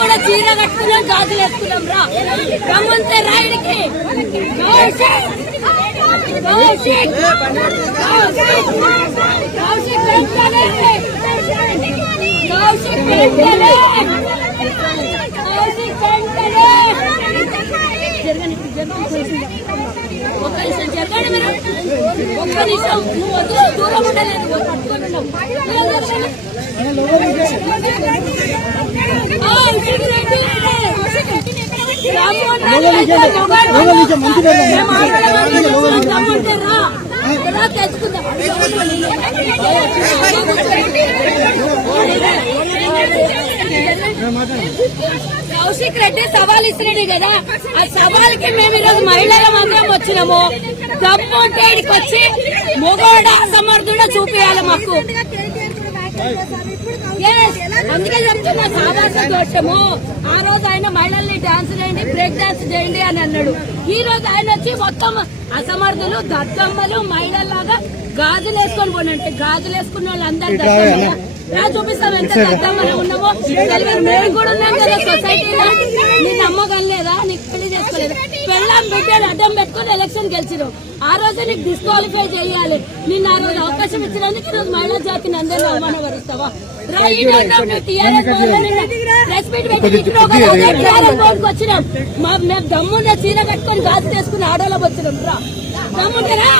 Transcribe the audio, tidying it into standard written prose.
కూడా చీర కట్టుకున్నాం, గాజులు వేసుకున్నాం. రా రమ్మంతే రాయుడికి ఒక్క నిమిషం జరగండి మీరు. ఒక్క నిమిషం నువ్వు వద్దు, దూరం ఉండలేదు. తెచ్చుకుందాం. కౌశిక్ రెడ్డి సవాల్ ఇస్తున్నాడు కదా, ఆ సవాల్కి మేము ఈరోజు మహిళల మందరం వచ్చినాము. దమ్ము ఉంటే ఇక్కడికి వచ్చి మొగోడ సమర్థుడ చూపించాలి మాకు. అందుకే చెప్తున్నా సావాస దోషము. ఆ రోజు ఆయన మహిళల్ని డాన్స్ చేయండి, బ్రేక్ డాన్స్ చేయండి అని అన్నాడు. ఈ రోజు ఆయన వచ్చి మొత్తం అసమర్థులు, దద్దమ్మలు, మహిళల్లాగా గాజులు వేసుకొని పోనంటే గాజులు వేసుకున్న వాళ్ళందరూ దద్దమ్మలు. చూపిస్తాం ఎంత దద్దమ్మలు ఉన్నామో. మేము కూడా ఉన్నాం కదా సొసైటీలో. నీ నమ్మకం లేదా? నీకు పెళ్లి చేసుకోలేదు, పెళ్ళాం బిడ్డలు అడ్డం పెట్టుకుని ఎలక్షన్ గెలిచినావు. ఆ రోజు నీకు డిస్క్వాలిఫై చేయాలి. నిన్న ఆ రోజు అవకాశం ఇచ్చినందుకు ఈ రోజు మహిళా జాతిని అందరినీ అవమానపరుస్తావా? వచ్చినాం మేము దమ్ముండే చీర కట్టుకొని గాజు చేసుకుని ఆడోళ్ళకి వచ్చినాం. రా దమ్ముంటారా?